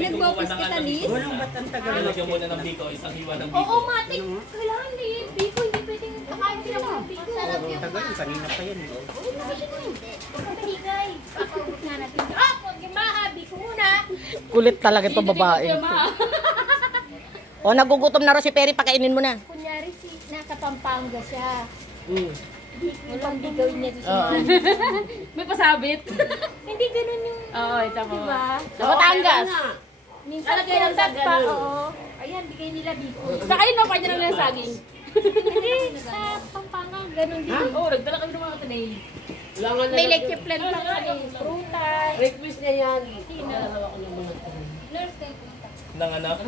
Nagpo-hospitalis? Walang ba't ang tagal? Lalagyan mo na ng biko, isang hiwa ng biko. Oo, matik. Kailangan din. Biko, hindi pwedeng kakain sila ng biko. Sarap yung tagal, kanina pa yan. Pagkaligay. Papaubos na natin. Ah, pag maha, biko muna. Kulit talaga ito babae. O, nagugutom na rin si Perry, pakainin mo na. Kunyari si nasa Pampanga siya. Walang bigawin niya sa May pasabit. Hindi ganun yung... Oo, ito mo. Diba? Sa Batangas. Minsan Lalagay lang sa pa, ganun. oo. Ayan, bigay nila biko. Sa kayo na, pwede lang saging. Hindi, sa Pampanga, ganun din. Oo, nagdala kami ng mga tanay. May leche plan pa kami. Prutas. Request niya yan. Sino? Nurse kayo punta. Nanganak.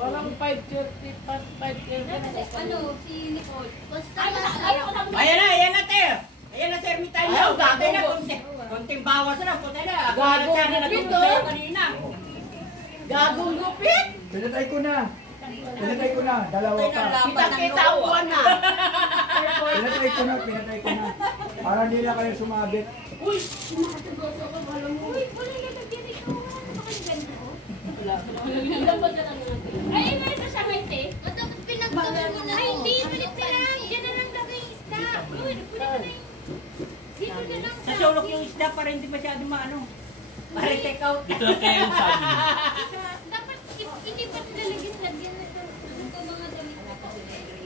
Parang 5:30. Ano, si Nicole. Basta Ayan na, te! Ayan na, sir, mitay niyo. Tatay na, konting bawas na, puta na. Gagong siya na nagtutulog sa'yo kanina. Gagong gupit. Pinatay ko na. Dalawa pa. Kita-kita uwan na. Pinatay ko na. Para hindi lang kayo sumabit. Uy, wala lalagyan ikaw. Ilang ba dyan ang Ay, ina ito siya, Mente. Dapat pinagbagal mo na. Ay, hindi. Pilit ka lang. Diyan na lang lagay yung isda. Uy, pwede ka na yung... Dito na lang. Sa sulok yung isda para hindi masyado maano. Para take out. Dito na kayo yung sabi. Dapat hindi pa nilalagyan lagyan na ito. Ano ko mga damit na po.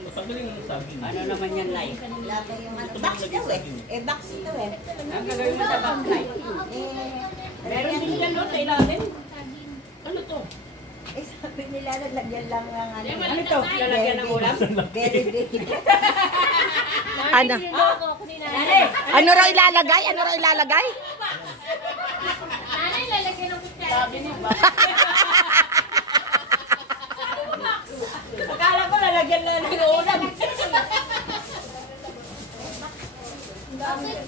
Pagaling ang sabi. Ano naman yan, Lai? Box daw eh. Box daw eh. Ang gagawin mo sa backlight. Meron din dyan, no, sa ilalim. Ano to? Eh sabi nila lalagyan lang ng ano. Ano to? Lalagyan ng ulam? Very big. Ano? Niloko ko ni nanay. Ano raw ilalagay? Nanay, lalagyan ng kutsara. sabi ni ba? Akala ko lalagyan lang ng ulam. Bakit?